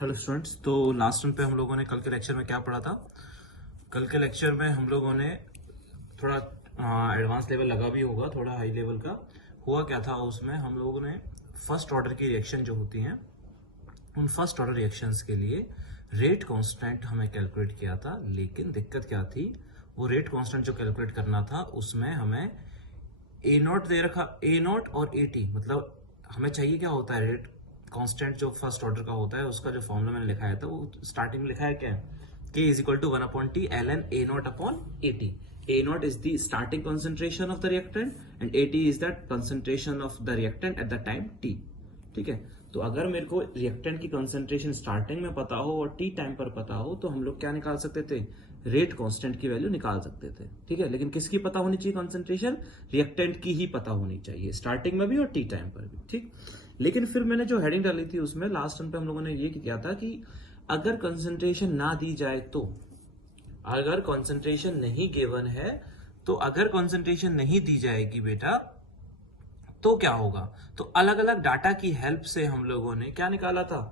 Hello students. तो last time पे हम लोगों ने कल के लेक्चर में क्या पढ़ा था? कल के लेक्चर में हम लोगों ने थोड़ा एडवांस लेवल लगा भी होगा, थोड़ा हाई लेवल का हुआ क्या था उसमें हम लोगों ने फर्स्ट ऑर्डर की रिएक्शन जो होती हैं उन फर्स्ट ऑर्डर रिएक्शंस के लिए रेट कांस्टेंट हमें कैलकुलेट किया था। लेकिन दिक्कत क्या थी, वो रेट कांस्टेंट जो कैलकुलेट करना था उसमें हमें ए नॉट दे रखा, ए नॉट और ए टी, मतलब हमें चाहिए क्या होता है रेट कांस्टेंट जो फर्स्ट ऑर्डर का होता है उसका जो फॉर्मूला मैंने लिखाया था वो स्टार्टिंग में लिखा है क्या, K is equal to 1/t ln A naught upon A T. A naught is the starting concentration of the reactant and A T is the concentration of the reactant at the time T. ठीक है, तो अगर मेरे को reactant की concentration starting में पता हो और टी टाइम पर पता हो तो हम लोग क्या निकाल सकते थे, रेट कांस्टेंट की वैल्यू निकाल सकते थे। ठीक है, लेकिन किसकी पता होनी चाहिए कंसेंट्रेशन, रिएक्टेंट की ही पता होनी चाहिए स्टार्टिंग में भी और टी टाइम पर भी। ठीक, लेकिन फिर मैंने जो हेडिंग डाली थी उसमें लास्ट टाइम पे हम लोगों ने ये किया था कि अगर कंसेंट्रेशन ना दी जाए तो, अगर कंसेंट्रेशन नहीं गिवन है तो अगर कंसेंट्रेशन नहीं दी जाएगी बेटा तो क्या होगा। तो अलग अलग डाटा की हेल्प से हम लोगों ने क्या निकाला था,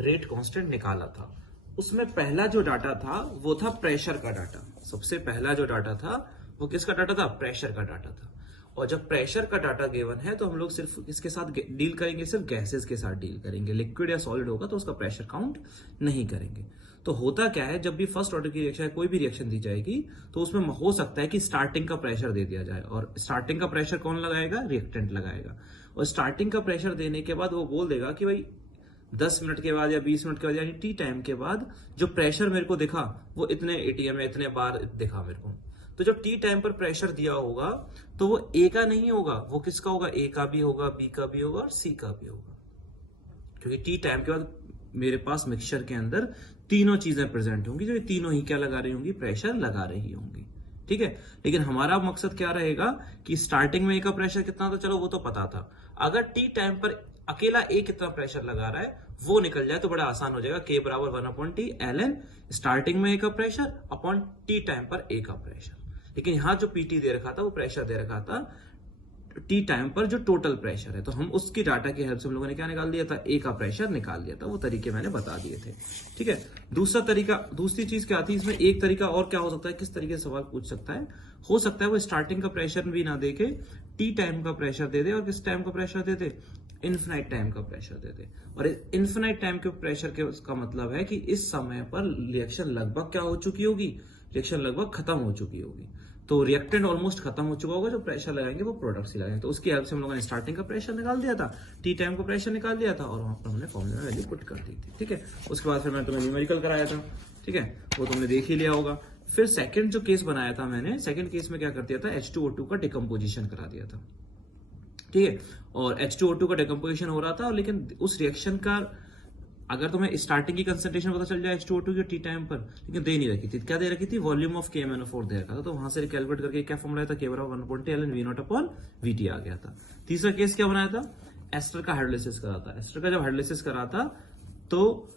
रेट कांस्टेंट निकाला था। उसमें पहला जो डाटा था वो था प्रेशर का डाटा। सबसे पहला जो डाटा था वो किसका डाटा था, प्रेशर का डाटा था। और जब प्रेशर का डाटा गिवन है तो हम लोग सिर्फ इसके साथ डील करेंगे, सिर्फ गैसेस के साथ डील करेंगे। लिक्विड या सॉलिड होगा तो उसका प्रेशर काउंट नहीं करेंगे। तो होता क्या है, जब भी फर्स्ट ऑर्डर की रिएक्शन कोई भी रिएक्शन दी जाएगी तो उसमें हो सकता है कि स्टार्टिंग का प्रेशर दे दिया जाए, और स्टार्टिंग का प्रेशर कौन लगाएगा, रिएक्टेंट लगाएगा। और स्टार्टिंग का प्रेशर देने के बाद वो बोल देगा कि भाई 10 मिनट के बाद या 20 मिनट के बाद यानी टी टाइम के बाद जो प्रेशर मेरे को दिखा वो इतने एटीएम में इतने बार दिखा मेरे को। तो जब टी टाइम पर प्रेशर दिया होगा तो वो ए का नहीं होगा, वो किसका होगा, ए का भी होगा, बी का भी होगा और सी का भी होगा। क्योंकि टी टाइम के बाद मेरे पास मिक्सचर के अंदर तीनों चीजें प्रेजेंट होंगी, जो ये तीनों ही क्या लगा रही होंगी, प्रेशर लगा रही होंगी। ठीक है, लेकिन हमारा मकसद क्या रहेगा कि स्टार्टिंग में ए का प्रेशर कितना था, चलो वो तो पता था। अगर टी टाइम पर अकेला ए कितना प्रेशर लगा रहा है वो निकल जाए तो बड़ा आसान हो जाएगा। के बराबर 1/t ln स्टार्टिंग में ए का प्रेशर अपॉन टी टाइम पर ए का प्रेशर। लेकिन यहां जो पीटी दे रखा था वो प्रेशर दे रखा था टी टाइम पर जो टोटल प्रेशर है, तो हम उसकी डाटा की हेल्प से हम लोगों ने क्या निकाल दिया था, ए का प्रेशर निकाल दिया था। वो तरीके मैंने बता दिए थे। ठीक है, दूसरा तरीका, दूसरी चीज क्या थी इसमें, एक तरीका और क्या हो सकता है, किस तरीके से सवाल पूछ सकता है, हो सकता है वो स्टार्टिंग का प्रेशर भी ना देके टी टाइम का प्रेशर दे दे, और किस टाइम का प्रेशर दे दे, इन्फिनाइट टाइम का प्रेशर दे दे। और इन्फिनाइट टाइम के प्रेशर के उसका मतलब है कि इस समय पर रिएक्शन लगभग क्या हो चुकी होगी, रिएक्शन लगभग खत्म हो चुकी होगी। तो रिएक्टेंट ऑलमोस्ट खत्म हो चुका होगा, जो प्रेशर लगाएंगे वो प्रोडक्ट्स ही लगाएंगे। तो उसकी हेल्प से हम लोगों ने स्टार्टिंग का प्रेशर निकाल दिया था, टी टाइम का प्रेशर निकाल दिया था, और वहां पर हमने फॉर्मूला में वैल्यू पुट कर दी थी। ठीक है, उसके बाद फिर मैंने तुम्हें न्यूमेरिकल कराया था। ठीक है, वो तुमने देख ही लिया होगा। फिर सेकंड जो केस बनाया था मैंने, सेकंड केस में क्या कर दिया था, H2O2 का डिकम्पोजिशन करा दिया था। ठीक है, और H2O2 का डिकम्पोजिशन हो रहा था, लेकिन उस रिएक्शन का अगर तुम्हें स्टार्टिंग की कंसेंट्रेशन पता चल जाए H2O2 की टी टाइम पर, लेकिन दे नहीं रखी थी, क्या दे रखी थी, वॉल्यूम ऑफ KMnO4 दे रखा था। तो वहां से कैलकुलेट करके क्या फॉर्मूला था, के बराबर 1/t ln V naught upon VT आ गया था। तीसरा केस क्या बनाया था, एस्टर का हाइड्रोलिसिस करा था। एस्टर का जब हाइड्रोलिसिस करा था तो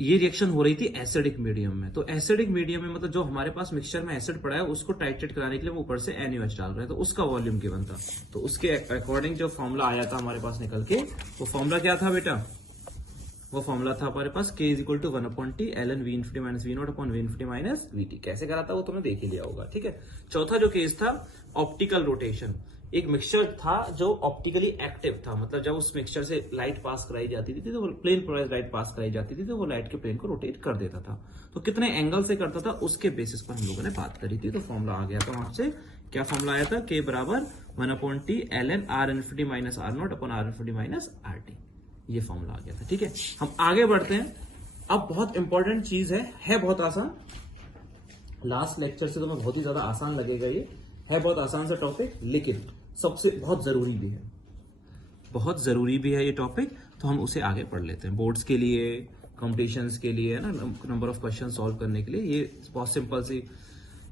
ये रिएक्शन हो रही थी एसिडिक मीडियम में। तो एसिडिक मीडियम में मतलब जो हमारे पास मिक्सचर में एसिड पड़ा है उसको टाइट्रेट कराने के लिए ऊपर से NaOH डाल रहे हैं, तो उसका वॉल्यूम गिवन था। तो उसके अकॉर्डिंग जो फॉर्मूला आया था हमारे पास निकल के, वो फॉर्मूला क्या था बेटा, वो फॉर्मूला था हमारे पास K is equal to 1/t ln V infinity minus V naught upon V infinity minus VT। कैसे करा था वो तुमने देख ही लिया होगा। ठीक है, चौथा जो केस था ऑप्टिकल रोटेशन। एक मिक्सचर था जो ऑप्टिकली एक्टिव था, मतलब जब उस मिक्सचर से लाइट पास कराई जाती थी तो प्लेन पोलराइज्ड लाइट पास कराई जाती थी तो वो लाइट के प्लेन को रोटेट कर देता था। तो कितने एंगल से करता था उसके बेसिस पर हम लोगों ने बात करी थी। तो फॉर्मूला आ गया था वहां से, क्या फॉर्मूला आया था, K बराबर 1/t ln R infinity minus R not upon R infinity minus RT। ये फॉर्मूला आ गया था। ठीक है, हम आगे बढ़ते हैं। अब बहुत इंपॉर्टेंट चीज है बहुत आसान, लास्ट लेक्चर से तो मैं बहुत ही ज्यादा आसान लगेगा, ये है बहुत आसान सा टॉपिक, लेकिन सबसे बहुत जरूरी भी है, बहुत जरूरी भी है ये टॉपिक। तो हम उसे आगे पढ़ लेते हैं, बोर्ड्स के लिए, कॉम्पिटिशन्स के लिए, ना नंबर ऑफ क्वेश्चन सॉल्व करने के लिए ये बहुत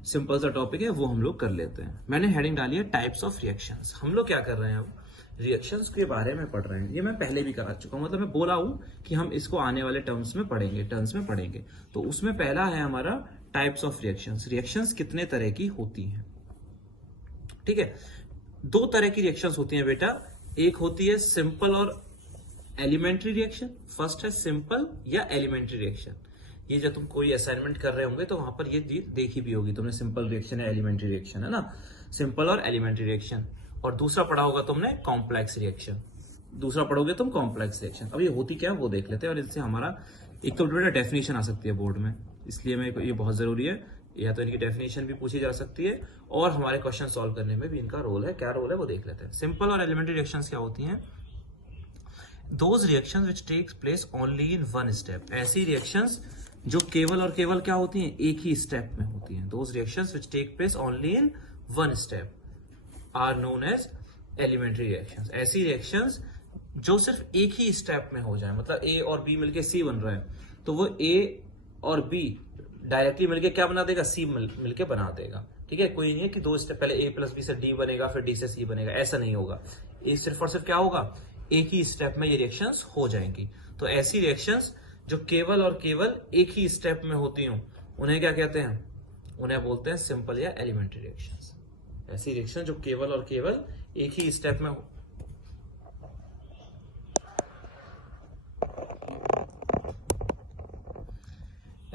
सिंपल सा टॉपिक है, वो हम लोग कर लेते हैं। मैंने हेडिंग डाली है टाइप्स ऑफ रिएक्शंस। हम लोग क्या कर रहे हैं, अब रिएक्शंस के बारे में पढ़ रहे हैं। ये मैं पहले भी करा चुका हूं, मतलब मैं बोला हूं कि हम इसको आने वाले टर्म्स में पढ़ेंगे। तो उसमें पहला है हमारा टाइप्स ऑफ रिएक्शंस। रिएक्शंस कितने तरह की होती हैं। ठीक है, दो तरह की रिएक्शंस होती हैं बेटा, एक होती है सिंपल और एलिमेंट्री रिएक्शन, फर्स्ट है सिंपल या एलिमेंट्री रिएक्शन। ये जब तुम कोई असाइनमेंट कर रहे होंगे तो वहां पर ये देखी भी होगी तुमने, सिंपल रिएक्शन या एलिमेंट्री रिएक्शन, है ना, सिंपल और एलिमेंट्री रिएक्शन। और दूसरा पढ़ा होगा तुमने कॉम्प्लेक्स रिएक्शन, दूसरा पढ़ोगे तुम कॉम्प्लेक्स रिएक्शन। अब ये होती क्या है वो देख लेते हैं, और इससे हमारा एक तो बेटा डेफिनेशन आ सकती है बोर्ड में, इसलिए मैं ये बहुत जरूरी है, या तो इनकी डेफिनेशन भी पूछी जा सकती है और हमारे क्वेश्चन सॉल्व करने में भी इनका रोल है। क्या रोल है वो देख लेते हैं। सिंपल और एलिमेंट्री रिएक्शंस क्या होती हैं? Those reactions which takes place only in one step, ऐसी रिएक्शंस जो केवल और केवल क्या होती हैं, एक ही स्टेप में होती हैं। Those reactions which take place only in one step are known as elementary reactions. ऐसी रिएक्शंस जो सिर्फ एक ही स्टेप में हो जाए, मतलब ए और बी मिलके सी बन रहा है, तो वो ए और बी डायरेक्टली मिलके क्या बना देगा, सी मिलके बना देगा। ठीक है, कोई नहीं है कि दो स्टेप पहले ए प्लस बी से डी बनेगा फिर डी से सी बनेगा, ऐसा नहीं होगा। ये सिर्फ और सिर्फ क्या होगा, एक ही स्टेप में ये रिएक्शंस हो जाएंगी। तो ऐसी रिएक्शंस जो केवल और केवल एक ही स्टेप में होती हूं उन्हें क्या कहते हैं, उन्हें बोलते हैं सिंपल या एलिमेंट्री रिएक्शंस। ऐसी रिएक्शन जो केवल और केवल एक ही स्टेप में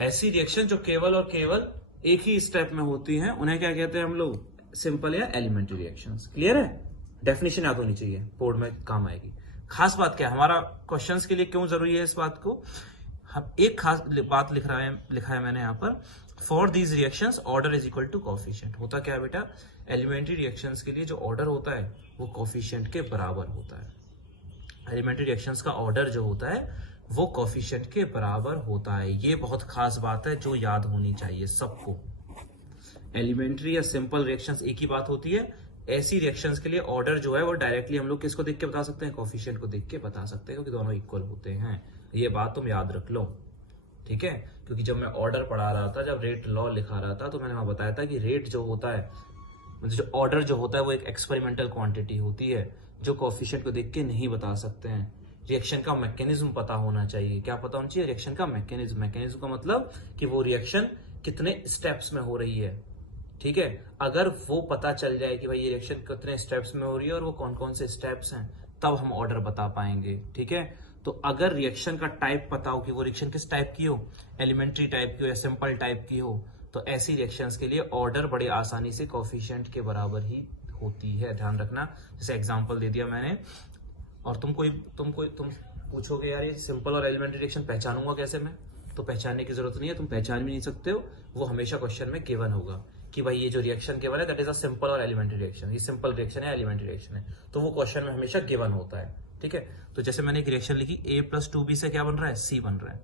ऐसी रिएक्शन जो केवल और केवल एक ही स्टेप में होती हैं उन्हें क्या कहते हैं हम लोग, सिंपल या एलिमेंट्री रिएक्शंस। क्लियर है? डेफिनेशन याद होनी चाहिए, बोर्ड में काम आएगी। खास बात क्या है, हमारा क्वेश्चंस के लिए क्यों जरूरी है इस बात को, हम एक खास बात लिखा है मैंने यहाँ पर, for these reactions order is equal to coefficient. होता क्या है बेटा, एलिमेंट्री रिएक्शंस के लिए जो ऑर्डर होता है वो कोफिशिएंट के बराबर होता है। एलिमेंट्री रिएक्शंस का ऑर्डर जो होता है वो कोफिशिएंट के बराबर होता है। ये बहुत खास बात है जो याद होनी चाहिए सबको। एलिमेंट्री या सिंपल रिएक्शंस एक ही बात होती है। ऐसी रिएक्शंस के लिए ऑर्डर जो है वो डायरेक्टली हम लोग किसको देख के बता सकते हैं, कोफिशिएंट को देख के बता सकते हैं, क्योंकि दोनों इक्वल होते हैं। ये बात तुम याद रख लो, ठीक है। क्योंकि जब मैं ऑर्डर पढ़ा रहा था, जब रेट लॉ लिखा रहा था, तो मैंने वहां बताया था कि रेट जो होता है, मतलब जो ऑर्डर जो होता है वो एक एक्सपेरिमेंटल क्वांटिटी होती है जो कोफिशिएंट को देख के नहीं बता सकते हैं। रिएक्शन का मैकेनिज्म पता होना चाहिए। क्या पता होना चाहिए, रिएक्शन का मैकेनिज्म। मैकेनिज्म का मतलब कि वो रिएक्शन कितने स्टेप्स में हो रही है, ठीक है। अगर वो पता चल जाए कि भाई ये रिएक्शन कितने स्टेप्स में हो रही है और वो कौन कौन से स्टेप्स हैं, तब हम ऑर्डर बता पाएंगे, ठीक है। तो अगर रिएक्शन का टाइप पता हो कि वो रिएक्शन किस टाइप की हो, एलिमेंट्री टाइप की हो या सिंपल टाइप की हो, तो ऐसी रिएक्शंस के लिए ऑर्डर बड़े आसानी से कोफिशिएंट के बराबर ही होती है। ध्यान रखना, जैसे एग्जांपल दे दिया मैंने, और तुम पूछोगे यार ये सिंपल और एलिमेंट्री रिएक्शन पहचानूंगा कैसे मैं, तो पहचानने की जरूरत नहीं है, तुम पहचान भी नहीं सकते हो। वो हमेशा क्वेश्चन में गिवन होगा कि भाई ये जो रिएक्शन गिवन है दैट इज अ सिंपल और एलिमेंट्री रिएक्शन, ये सिंपल रिएक्शन है, एलिमेंट्री रिएक्शन है, तो वो क्वेश्चन में हमेशा गिवन होता है, ठीक है। तो जैसे मैंने एक रिएक्शन लिखी, a प्लस 2b से क्या बन रहा है, c बन रहा है।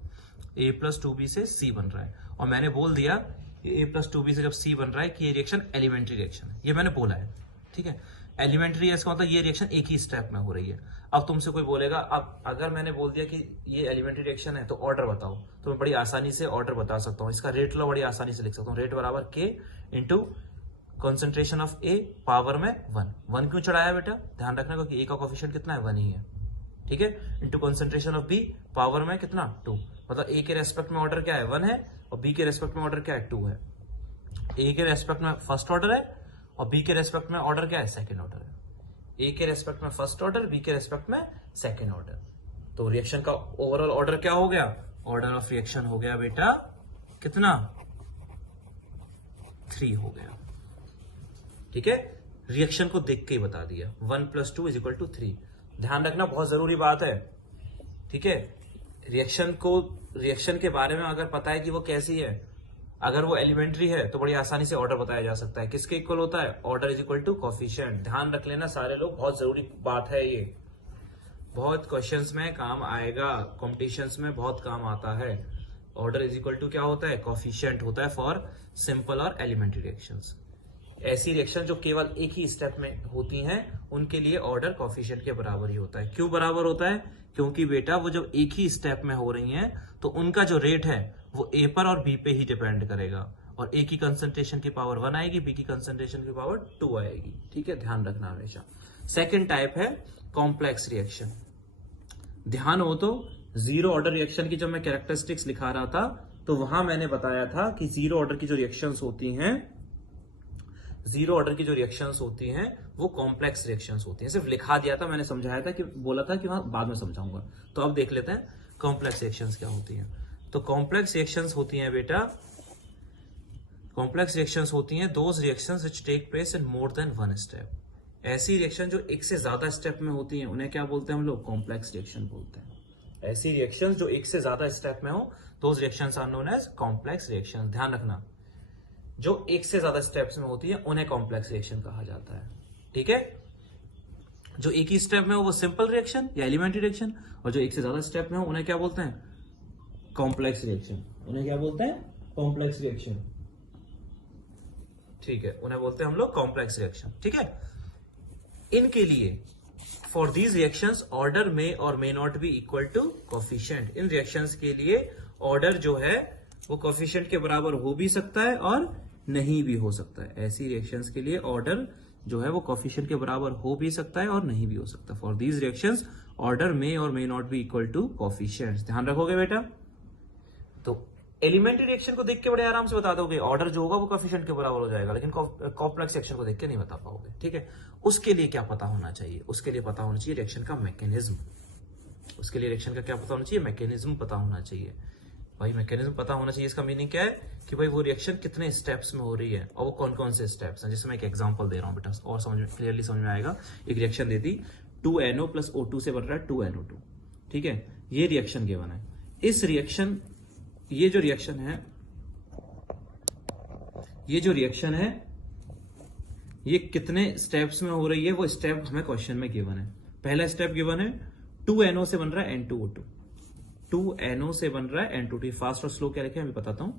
a प्लस 2b से c बन रहा है, और मैंने बोल दिया कि a प्लस 2b से जब c बन रहा है कि ये रिएक्शन एलिमेंट्री रिएक्शन है, ये मैंने बोला है, ठीक है। एलिमेंट्री है इसका मतलब ये रिएक्शन एक ही स्टेप में हो रही है। अब तुमसे कोई बोलेगा, अब अगर मैंने बोल दिया कि ये एलिमेंट्री रिएक्शन है तो ऑर्डर बताओ, तो मैं बड़ी आसानी से ऑर्डर बता सकता हूँ। इसका रेट लॉ बड़ी आसानी से लिख सकता हूँ, रेट बराबर k into concentration of a power में 1 क्यों चढ़ाया बेटा, ध्यान रखना, क्योंकि a का कोफिशिएंट कितना है, 1 ही है, ठीक है। Into concentration of b power में कितना, 2, मतलब a के रेस्पेक्ट में ऑर्डर क्या है, 1 है, और b के रेस्पेक्ट में ऑर्डर क्या है, 2 है। a के रेस्पेक्ट में फर्स्ट ऑर्डर है और b के रेस्पेक्ट में ऑर्डर क्या है, सेकंड ऑर्डर है। a के रेस्पेक्ट में फर्स्ट ऑर्डर, b के रेस्पेक्ट में सेकंड ऑर्डर। तो रिएक्शन का ओवरऑल ऑर्डर क्या हो गया, ऑर्डर ऑफ रिएक्शन हो गया बेटा कितना, 3 हो गया, ठीक है। रिएक्शन को देख के ही बता दिया, 1 + 2 = 3। ध्यान रखना, बहुत जरूरी बात है, ठीक है। रिएक्शन के बारे में अगर पता है कि वो कैसी है, अगर वो एलिमेंट्री है तो बड़ी आसानी से ऑर्डर बताया जा सकता है। किसके इक्वल होता है, order is equal to coefficient. ध्यान रख लेना सारे लोग, बहुत जरूरी बात है ये, बहुत क्वेश्चंस में काम आएगा, कॉम्पिटिशन्स में बहुत काम आता है। ऑर्डर इज इक्वल टू क्या होता है, कोफिशिएंट होता है फॉर सिंपल और एलिमेंट्री रिएक्शंस। ऐसी रिएक्शन जो केवल एक ही स्टेप में होती हैं उनके लिए ऑर्डर कोफिशिएंट के बराबर ही होता है। क्यों बराबर होता है, क्योंकि बेटा वो जब एक ही स्टेप में हो रही हैं तो उनका जो रेट है वो ए पर और बी पे ही डिपेंड करेगा, और ए की कंसंट्रेशन की पावर 1 आएगी, बी की कंसंट्रेशन की पावर 2 आएगी, ठीक है। ध्यान रखना हमेशा। सेकेंड टाइप है कॉम्प्लेक्स रिएक्शन। ध्यान हो तो जीरो ऑर्डर रिएक्शन की जब मैं कैरेक्टरिस्टिक्स लिखा रहा था तो वहां मैंने बताया था कि जीरो ऑर्डर की जो रिएक्शंस होती हैं, जीरो ऑर्डर की जो रिएक्शंस होती हैं वो कॉम्प्लेक्स रिएक्शंस होती हैं। सिर्फ लिखा दिया था, मैंने समझाया था कि बोला था कि वहां बाद में समझाऊंगा। तो अब देख लेते हैं कॉम्प्लेक्स रिएक्शंस क्या होती हैं। तो कॉम्प्लेक्स रिएक्शंस होती हैं बेटा, कॉम्प्लेक्स रिएक्शंस होती हैं those reactions which take place in more than one step. ऐसी रिएक्शन जो एक से ज्यादा स्टेप में होती हैं उन्हें क्या बोलते हैं हम लोग? कॉम्प्लेक्स रिएक्शन बोलते हैं। ऐसी रिएक्शंस जो एक से ज्यादा स्टेप में हो, those reactions are known as complex reaction. ध्यान रखना, जो एक से ज्यादा स्टेप्स में होती है उन्हें कॉम्प्लेक्स रिएक्शन कहा जाता है। ठीक है, जो एक ही स्टेप में हो वो सिंपल रिएक्शन या एलिमेंट्री रिएक्शन, और जो एक से ज्यादा स्टेप में हो उन्हें क्या बोलते हैं? Complex reaction. उन्हें क्या बोलते हैं? Complex reaction. ठीक है, उन्हें बोलते हैं हम लोग कॉम्प्लेक्स रिएक्शन। ठीक है, इनके लिए for these reactions order may or may not be equal to coefficient. इन रिएक्शंस के लिए ऑर्डर जो है वो कोफिशिएंट के बराबर हो भी सकता है और नहीं भी हो सकता है। ऐसी रिएक्शंस के लिए ऑर्डर जो है वो कोफिशिएंट के बराबर हो भी सकता है और नहीं भी हो सकता। For these reactions order may or may not be equal to coefficients. ध्यान रखोगे बेटा। तो एलिमेंट्री रिएक्शन को देख के बड़े आराम से बता दोगे, ऑर्डर जो होगा वो कोफिशिएंट के बराबर हो जाएगा, लेकिन कॉम्प्लेक्स रिएक्शन को देख के नहीं बता पाओगे। ठीक है, उसके लिए क्या पता होना चाहिए? उसके लिए पता होना चाहिए रिएक्शन का मैकेनिज्म। उसके लिए रिएक्शन का क्या पता होना चाहिए? मैकेनिज्म पता होना चाहिए। भाई मैकेनिज्म पता होना चाहिए, इसका मीनिंग क्या है कि भाई वो रिएक्शन कितने स्टेप्स में हो रही है और वो कौन कौन से स्टेप्स हैं। जैसे मैं एक एग्जांपल दे रहा हूं बेटा, और क्लियरली समझ में आएगा। एक रिएक्शन दे दी, 2NO + O2 से बन रहा है 2NO2। ठीक है, ये रिएक्शन गिवन है। इस रिएक्शन ये जो रिएक्शन है ये कितने स्टेप्स में हो रही है, वो स्टेप हमें क्वेश्चन में गिवन है। पहला स्टेप गिवन है 2NO से बन रहा है N2O2। 2NO से बन रहा है N2O2। फास्ट और स्लो क्या लिखे मैं बताता हूं।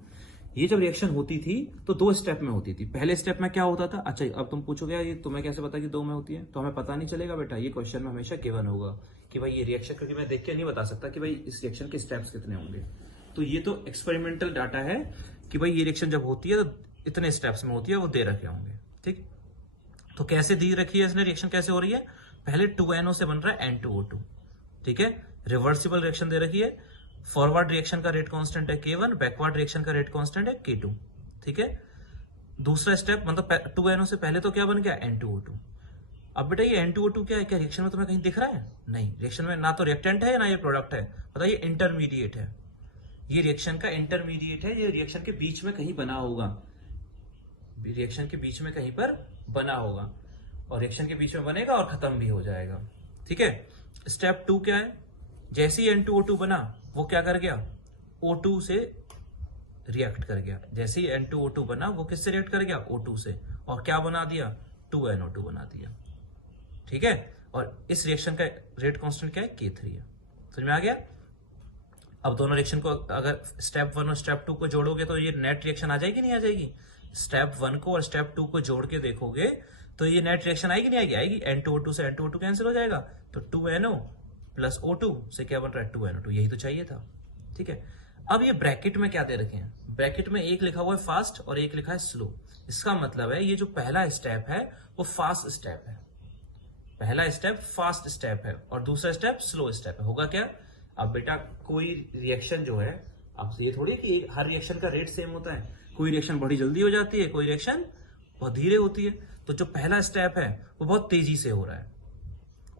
ये जब रिएक्शन होती थी तो दो स्टेप में होती थी। पहले स्टेप में क्या होता था? अच्छा, अब तुम पूछोगे ये तुम्हें कैसे पता कि दो में होती है? तो हमें पता नहीं चलेगा बेटा, ये क्वेश्चन में हमेशा गिवन होगा कि भाई ये रिएक्शन, क्योंकि मैं देख के नहीं बता सकता कि भाई इस रिएक्शन के स्टेप्स कितने होंगे। तो ये तो एक्सपेरिमेंटल डाटा है कि भाई ये रिएक्शन जब होती है तो इतने स्टेप्स में होती है, वो दे रखे होंगे। ठीक, तो कैसे दी रखी है इसने? रिएक्शन कैसे हो रही है? पहले 2NO से बन रहा है N2O2। ठीक है, रिवर्सिबल रिएक्शन दे रखी है। फॉरवर्ड रिएक्शन का रेट कांस्टेंट है K1, बैकवर्ड रिएक्शन का रेट कांस्टेंट है K2। ठीक है, दूसरा स्टेप मतलब 2NO से पहले तो क्या बन गया? N2O2। अब बेटा ये N2O2 क्या है? क्या रिएक्शन में तुम्हें कहीं दिख रहा है? नहीं, रिएक्शन में ना तो रिएक्टेंट है ना ये प्रोडक्ट है, बताइए इंटरमीडिएट है। ये रिएक्शन का इंटरमीडिएट है, ये रिएक्शन के बीच में कहीं बना होगा, रिएक्शन के बीच में कहीं पर बना होगा, और रिएक्शन के बीच में बनेगा और खत्म भी हो जाएगा। ठीक है, स्टेप 2 क्या है? जैसे ही N2O2 बना वो क्या कर गया? O2 से रिएक्ट कर गया। जैसे ही N2O2 बना वो किससे रिएक्ट कर गया? O2 से, और क्या बना दिया? 2NO2 बना दिया। ठीक है, और इस रिएक्शन का रेट कांस्टेंट क्या है? K3 है। समझ में आ गया? अब दोनों रिएक्शन को अगर स्टेप 1 और स्टेप 2 को जोड़ोगे तो ये नेट रिएक्शन आ जाएगी नहीं आ जाएगी? स्टेप 1 को और स्टेप 2 को जोड़ के देखोगे तो ये नेट रिएक्शन आएगी नहीं आएगी? आएगी। N2O2 से N2O2 कैंसिल हो जाएगा, तो 2NO + O2 से क्या बन रहा है? 2NO2। यही तो चाहिए था। ठीक है, अब ये ब्रैकेट में क्या दे रखे हैं? ब्रैकेट में एक लिखा हुआ है फास्ट और एक लिखा है स्लो। इसका मतलब है ये जो पहला स्टेप है वो फास्ट स्टेप है, पहला स्टेप फास्ट स्टेप है और दूसरा स्टेप स्लो स्टेप है। होगा क्या? अब बेटा कोई रिएक्शन जो है, अब ये थोड़ी कि हर रिएक्शन का रेट सेम होता है, कोई रिएक्शन बड़ी जल्दी हो जाती है, कोई रिएक्शन बहुत धीरे होती है। तो जो पहला स्टेप है वो बहुत तेजी से हो रहा है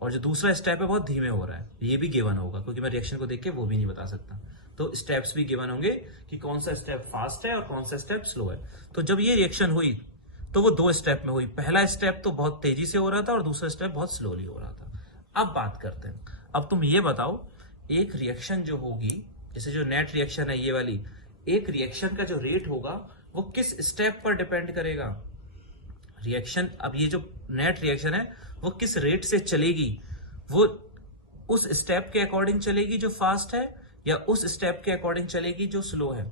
और जो दूसरा स्टेप है बहुत धीमे हो रहा है। ये भी गिवन होगा क्योंकि मैं रिएक्शन को देख के वो भी नहीं बता सकता। तो स्टेप्स भी गिवन होंगे कि कौन सा स्टेप फास्ट है और कौन सा स्टेप स्लो है। तो जब ये रिएक्शन हुई तो वो 2 स्टेप में हुई। पहला स्टेप तो बहुत तेजी से हो रहा था और दूसरा स्टेप बहुत स्लोली हो रहा था। अब बात करते हैं, अब तुम ये बताओ एक रिएक्शन जो होगी, जैसे जो नेट रिएक्शन है ये वाली, एक रिएक्शन का जो रेट होगा वो किस स्टेप पर डिपेंड करेगा? रिएक्शन, अब ये जो नेट रिएक्शन है वो किस रेट से चलेगी? वो उस स्टेप के अकॉर्डिंग चलेगी जो फास्ट है या उस स्टेप के अकॉर्डिंग चलेगी जो स्लो है?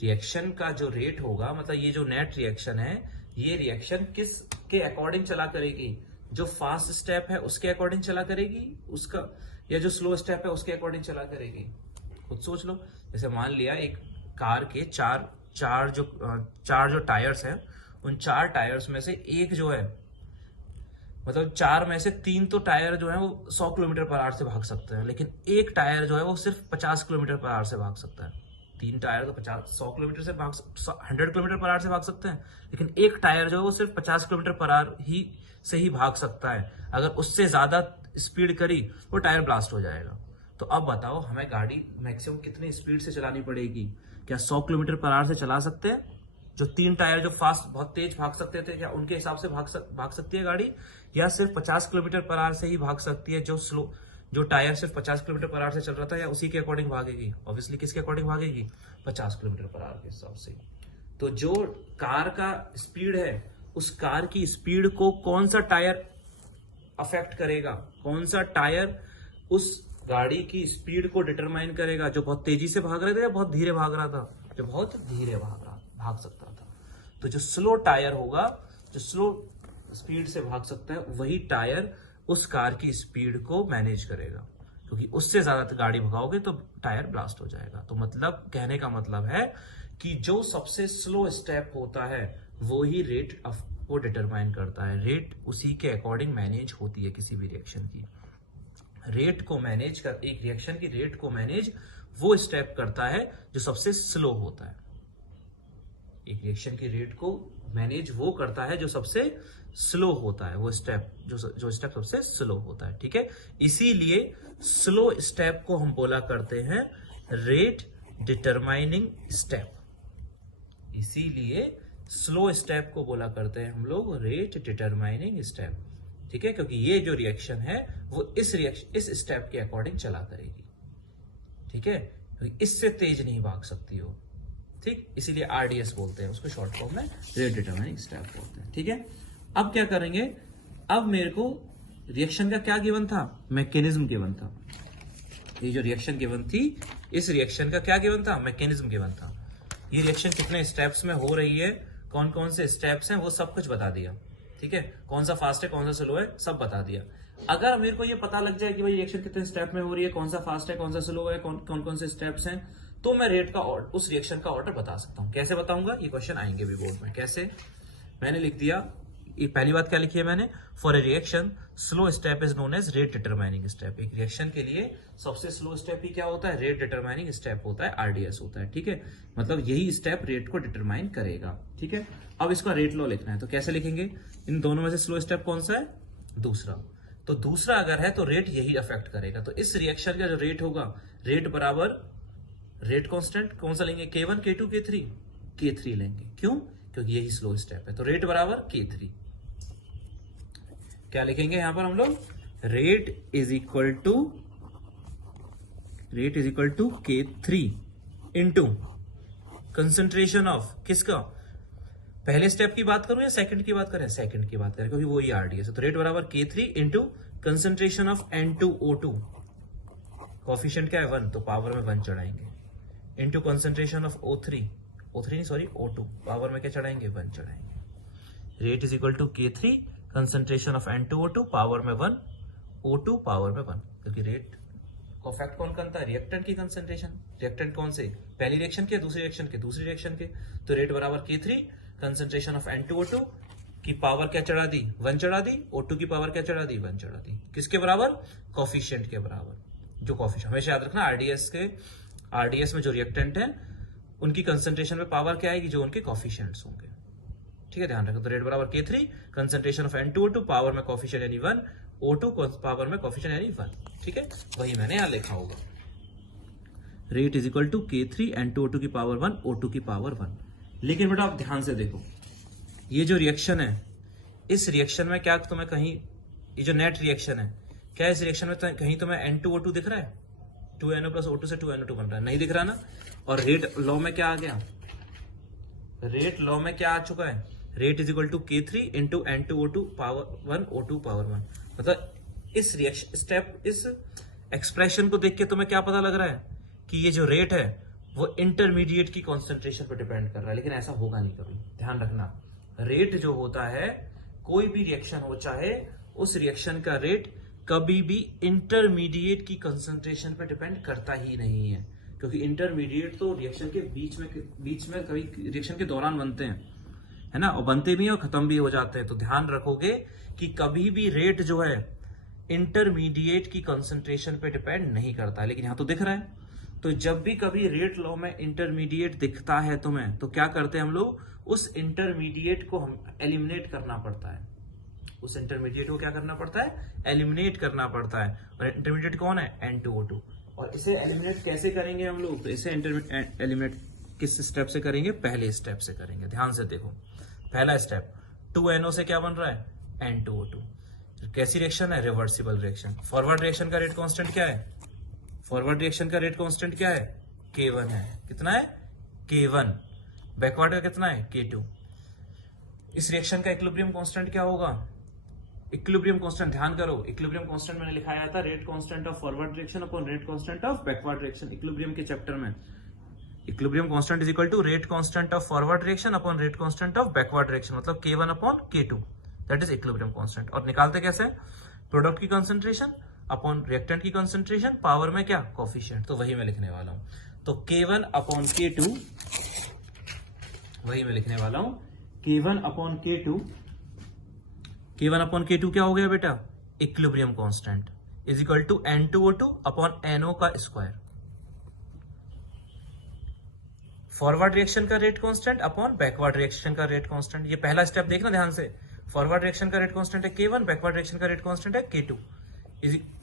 रिएक्शन का जो रेट होगा, मतलब ये जो नेट रिएक्शन है ये रिएक्शन किस के अकॉर्डिंग चला करेगी? जो फास्ट स्टेप है उसके अकॉर्डिंग चला करेगी उसका, या जो स्लो स्टेप है उसके अकॉर्डिंग चला करेगी? खुद सोच लो। जैसे मान लिया एक कार के चार जो टायर्स हैं, उन 4 टायर्स में से एक जो है, मतलब 4 में से 3 तो टायर जो है वो 100 किलोमीटर पर आवर से भाग सकते हैं, लेकिन एक टायर जो है वो सिर्फ 50 किलोमीटर पर आवर से भाग सकता है। 3 टायर तो 100 किलोमीटर से 100 किलोमीटर पर आवर से भाग सकते हैं, लेकिन एक टायर जो है वो सिर्फ 50 किलोमीटर पर आवर से ही भाग सकता है। अगर उससे ज्यादा स्पीड करी वो टायर ब्लास्ट हो जाएगा। तो अब बताओ हमें गाड़ी मैक्सिमम कितनी स्पीड से चलानी पड़ेगी? क्या 100 किलोमीटर पर आवर से चला सकते हैं? जो 3 टायर जो फास्ट बहुत तेज भाग सकते थे, क्या उनके हिसाब से भाग सकती है गाड़ी, या सिर्फ 50 किलोमीटर पर आवर से ही भाग सकती है? जो टायर सिर्फ 50 किलोमीटर पर आवर से चल रहा था, या उसी के अकॉर्डिंग भागेगी? ऑब्वियसली किसके अकॉर्डिंग भागेगी? 50 किलोमीटर पर आवर के हिसाब से। तो जो कार का स्पीड है, उस कार की स्पीड को कौन सा टायर अफेक्ट करेगा? कौन सा टायर उस गाड़ी की स्पीड को डिटरमाइन करेगा? जो बहुत तेजी से भाग रहा था या बहुत धीरे भाग रहा था? जो बहुत धीरे भाग सकता था। तो जो स्लो टायर होगा, जो स्लो स्पीड से भाग सकता है, वही टायर उस कार की स्पीड को मैनेज करेगा, क्योंकि उससे ज्यादा गाड़ी भगाओगे तो टायर ब्लास्ट हो जाएगा। तो मतलब कहने का मतलब है कि जो सबसे स्लो स्टेप होता है वो ही रेट को डिटरमाइन करता है। रेट उसी के अकॉर्डिंग मैनेज होती है किसी भी रिएक्शन की। रेट को मैनेज कर, एक रिएक्शन की रेट को मैनेज वो स्टेप करता है जो सबसे स्लो होता है। एक रिएक्शन की रेट को मैनेज वो करता है जो सबसे स्लो होता है, वो स्टेप जो स्टेप सबसे स्लो होता है। ठीक है, इसीलिए स्लो स्टेप को हम बोला करते हैं रेट डिटरमाइनिंग स्टेप। इसीलिए स्लो स्टेप को बोला करते हैं हम लोग रेट डिटरमाइनिंग स्टेप। ठीक है, क्योंकि ये जो रिएक्शन है वो इस स्टेप के अकॉर्डिंग चला करेगी। ठीक है, क्योंकि इससे तेज नहीं भाग सकती हो। ठीक, इसीलिए आरडीएस बोलते हैं उसको, शॉर्ट फॉर्म में रेट डिटरमाइनिंग स्टेप बोलते हैं। ठीक है, अब क्या करेंगे? अब मेरे को रिएक्शन का क्या गिवन था? मैकेनिज्म गिवन था। ये जो रिएक्शन गिवन थी, इस रिएक्शन का क्या गिवन था? मैकेनिज्म गिवन था। ये रिएक्शन कितने स्टेप्स में हो रही है, कौन कौन से स्टेप्स हैं, वो सब कुछ बता दिया। ठीक है, कौन सा फास्ट है, कौन सा स्लो है, सब बता दिया। अगर मेरे को ये पता लग जाए कि भाई रिएक्शन कितने स्टेप में हो रही है, कौन सा फास्ट है, कौन सा स्लो है, कौन कौन से स्टेप्स हैं, तो मैं रेट का उस रिएक्शन का ऑर्डर बता सकता हूं। कैसे बताऊंगा? ये क्वेश्चन आएंगे भी बोर्ड में। कैसे? मैंने लिख दिया, ये पहली बात क्या लिखी है मैंने? For a reaction slow step is known as rate determining step. एक रिएक्शन के लिए सबसे स्लो स्टेप ही क्या होता है? रेट डिटरमाइनिंग स्टेप होता है, आरडीएस होता है। ठीक है, मतलब यही स्टेप रेट को डिटरमाइन करेगा। ठीक है, अब इसका रेट लॉ लिखना है, तो कैसे लिखेंगे? इन दोनों में से स्लो स्टेप कौन सा है? दूसरा। तो दूसरा अगर है तो रेट यही अफेक्ट करेगा। तो इस रिएक्शन का जो रेट होगा, रेट बराबर रेट कांस्टेंट कौन सा लेंगे? K1, K2, K3? K3 लेंगे। क्यों? क्योंकि यही स्लो स्टेप है। तो रेट बराबर K3। क्या लिखेंगे यहां पर हम लोग? Rate is equal to K3 into concentration of किसका? पहले स्टेप की बात करूं या सेकंड की बात करें? सेकंड की बात करें, क्योंकि वो ही आरडीएस है। तो रेट बराबर K3 into concentration of N2O2। Coefficient क्या है? 1, तो पावर में 1 चढ़ाएंगे, into concentration of O2, power में क्या चढ़ाएंगे? 1 चढ़ाएंगे। Rate is equal to K3 concentration of N2O2 power में 1, O2 पावर में 1। क्योंकि रेट को इफेक्ट कौन करता है? रिएक्टेंट की कंसंट्रेशन। रिएक्टेंट कौन से? पहली रिएक्शन के, दूसरी रिएक्शन के, दूसरी रिएक्शन के। तो रेट बराबर K3 कंसंट्रेशन ऑफ N2O2 की पावर क्या चढ़ा दी? 1 चढ़ा दी। O2 की पावर क्या चढ़ा दी? 1 चढ़ा दी। किसके बराबर? कोफिशिएंट के बराबर। जो कोफिशिएंट हमेशा याद रखना, आरडीएस में जो रिएक्टेंट है उनकी कंसंट्रेशन में पावर क्या आएगी? जो उनके कोफिशिएंट्स होंगे। ठीक है, ध्यान रखो। तो रेट बराबर K3 concentration of N2O2 power में कोफिशिएंट यानी 1, O2 पावर में कोफिशिएंट यानी 1। ठीक है, वही मैंने यहां लिखा होगा। Rate is equal to K3 N2O2 की पावर 1, O2 की पावर 1। लेकिन बेटा आप ध्यान से देखो, ये जो रिएक्शन है, इस रिएक्शन में क्या तुम्हें कहीं, ये जो नेट रिएक्शन है, क्या इस रिएक्शन में कहीं तुम्हें N2O2 दिख रहा है? 2NO प्लस O2 से 2NO2 बन रहा है, नहीं दिख रहा ना? और रेट लॉ में क्या आ गया? रेट लॉ में क्या आ चुका है? Rate is equal to K3 into N2O2 power 1, O2 power 1। मतलब इस रिएक्शन स्टेप, इस एक्सप्रेशन को देख के तुम्हें क्या पता लग रहा है? कि ये जो रेट है वो इंटरमीडिएट की कॉन्सेंट्रेशन पर डिपेंड कर रहा है। लेकिन ऐसा होगा नहीं कभी, ध्यान रखना। रेट जो होता है, कोई भी रिएक्शन हो, चाहे उस रिएक्शन का रेट कभी भी इंटरमीडिएट की कंसंट्रेशन पे डिपेंड करता ही नहीं है। क्योंकि इंटरमीडिएट तो रिएक्शन के बीच में कभी रिएक्शन के दौरान बनते हैं, है ना, और बनते भी हैं और खत्म भी हो जाते हैं। तो ध्यान रखोगे कि कभी भी रेट जो है इंटरमीडिएट की कंसंट्रेशन पे डिपेंड नहीं करता है। लेकिन यहां तो दिख रहा है, तो जब भी कभी रेट लॉ में इंटरमीडिएट दिखता है तुम्हें, तो क्या करते हैं हम लोग, उस इंटरमीडिएट को हम एलिमिनेट करना पड़ता है। उस इंटरमीडिएट को क्या करना पड़ता है, एलिमिनेट करना पड़ता है। और इंटरमीडिएट कौन है, N2O2। और इसे एलिमिनेट कैसे करेंगे हम लोग, तो इसे एलिमिनेट किस स्टेप से करेंगे, पहले स्टेप से करेंगे। ध्यान से देखो, पहला स्टेप 2NO से क्या बन रहा है, N2O2। कैसी रिएक्शन है, रिवर्सिबल रिएक्शन। फॉरवर्ड रिएक्शन का रेट कांस्टेंट क्या है, फॉरवर्ड रिएक्शन का रेट कांस्टेंट क्या है, K1 है। कितना है, K1। बैकवर्ड का कितना है, K2। इस रिएक्शन का इक्विलिब्रियम कांस्टेंट क्या होगा, इक्विलिब्रियम कांस्टेंट, ध्यान करो, इक्विलिब्रियम कांस्टेंट मैंने लिखाया था rate constant of forward reaction upon rate constant of backward reaction, equilibrium के चैप्टर में। Equilibrium constant is equal to rate constant of forward reaction upon rate constant of backward reaction, मतलब K1 upon K2, that is equilibrium constant. और निकालते कैसे, product की concentration upon reactant की concentration, power में क्या, कोफिशिएंट। तो वही मैं लिखने वाला हूं। तो K1 अपॉन K2, वही मैं लिखने वाला हूं, K1 upon K2। K1 upon K2 क्या हो गया बेटा, equilibrium constant is equal to N2O2 upon NO का स्क्वायर। फॉरवर्ड रिएक्शन का rate constant upon backward reaction का रेट कांस्टेंट। ये पहला स्टेप देखना ध्यान से, फॉरवर्ड रिएक्शन का रेट कांस्टेंट है K1, बैकवर्ड रिएक्शन का रेट कांस्टेंट है K2।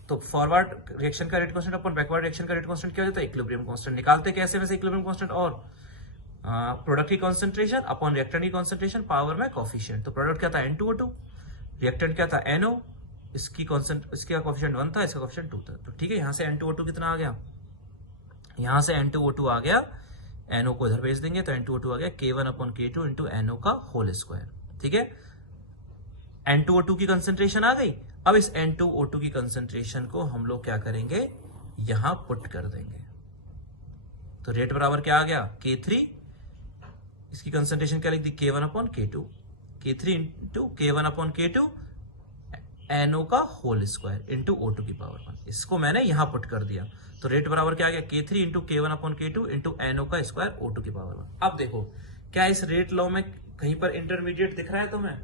तो फॉरवर्ड रिएक्शन का rate constant upon backward reaction का रेट कांस्टेंट क्या हो जाता है, इक्विलिब्रियम कांस्टेंट। निकालते कैसे वैसे इक्विलिब्रियम कांस्टेंट, और प्रोडक्ट की कंसंट्रेशन अपॉन रिएक्टेंट की कंसंट्रेशन, पावर में कोफिशिएंट। तो प्रोडक्ट क्या था, N2O2, रिएक्टेंट क्या था, NO, इसका कोफिशिएंट 1 था, इसका कोफिशिएंट 2 था। तो ठीक है, यहां से N2O2 कितना आ गया, यहां से N2O2 आ गया, NO को इधर भेज देंगे तो N2O2 आ गया K1 upon K2 into NO का होल स्क्वायर। ठीक है, N2O2 की कंसंट्रेशन आ गई। अब इस N2O2 की कंसंट्रेशन को हम लोग क्या करेंगे, यहां पुट कर देंगे। तो रेट बराबर क्या आ गया, K3, इसकी कंसंट्रेशन क्या लिख दी, K1 upon K2, K3 into K1 upon K2 NO का होल स्क्वायर इंटू O2 की पावर 1। इसको मैंने यहां पुट कर दिया। तो रेट बराबर क्या आ गया, K3 into K1 upon K2 into NO का स्क्वायर O2 की पावर 1। अब देखो, क्या इस रेट लॉ में कहीं पर इंटरमीडिएट दिख रहा है तुम्हें,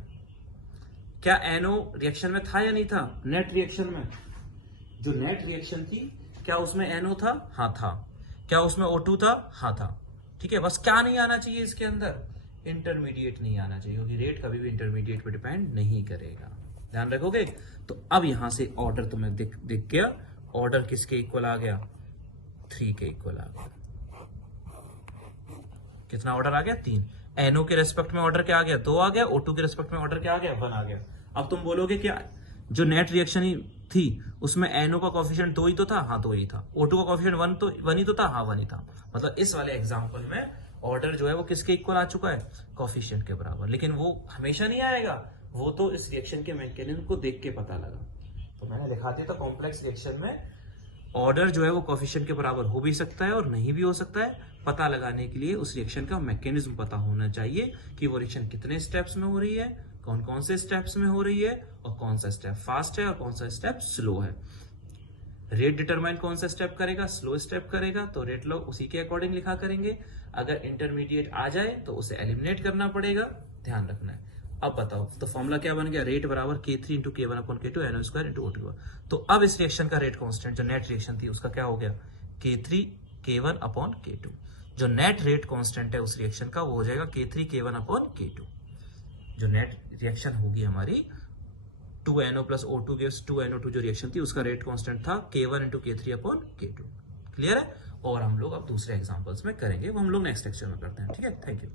क्या NO रिएक्शन में था या नहीं था, नेट रिएक्शन में, जो नेट रिएक्शन थी क्या उसमें NO था, हाँ था। क्या उसमें O2 था, हाँ था। ठीक है, बस क्या नहीं आना चाहिए इसके अंदर, इंटरमीडिएट नहीं आना चाहिए, क्योंकि रेट कभी भी इंटरमीडिएट पे डिपेंड नहीं करेगा। ध्यान रखोगे। तो अब यहां से ऑर्डर तुम्हें दिख गया, ऑर्डर किसके इक्वल आ गया, 3 के इक्वल आ गया। कितना ऑर्डर आ गया, 3। NO के रेस्पेक्ट में ऑर्डर क्या आ गया, 2 आ गया। O2 के रेस्पेक्ट में ऑर्डर क्या आ गया, 1 आ गया। अब तुम बोलोगे क्या जो नेट रिएक्शन ही थी उसमें NO का कोफिशिएंट 2 ही तो था, हाँ 2 ही था। O2 का कोफिशिएंट 1 ही तो था, हाँ 1 ही था। मतलब इस वाले एग्जांपल में ऑर्डर जो है वो किसके इक्वल आ चुका है, कोफिशिएंट के बराबर। लेकिन वो हमेशा नहीं आएगा, वो तो इस रिएक्शन के मैकेनिज्म को देख के पता लगा। तो मैंने दिखा दिया था, कॉम्प्लेक्स रिएक्शन में ऑर्डर जो है वो कोफिशिएंट के बराबर हो भी सकता है और नहीं भी हो सकता है। पता लगाने के लिए उस रिएक्शन का मैकेनिज्म पता होना चाहिए कि वो रिएक्शन कितने स्टेप्स में हो रही है, कौन कौन से स्टेप्स में हो रही है, और कौन सा स्टेप फास्ट है और कौन सा स्टेप स्लो है। रेट डिटरमाइन कौन सा स्टेप करेगा, स्लो स्टेप करेगा, तो रेट लॉ उसी के अकॉर्डिंग लिखा करेंगे। अगर इंटरमीडिएट आ जाए तो उसे एलिमिनेट करना पड़ेगा, ध्यान रखना है। अब बताओ, तो फॉर्मूला क्या बन गया, रेट बराबर K3 into K1 upon K2 NO square into O2। तो अब इस रिएक्शन का रेट कांस्टेंट जो नेट रिएक्शन थी उसका क्या हो गया, K3 K1 अपॉन K2। जो नेट रेट कांस्टेंट है उस रिएक्शन का वो हो जाएगा K3 K1 अपॉन K2। जो नेट रिएक्शन होगी हमारी 2NO plus O2 gives 2NO2 जो रिएक्शन थी उसका रेट कांस्टेंट था K1 into K3 upon K2। Clear है। और हम लोग अब दूसरे एग्जांपल्स में करेंगे, वो हम लोग नेक्स्ट लेक्चर में करते हैं। ठीक है, थैंक यू।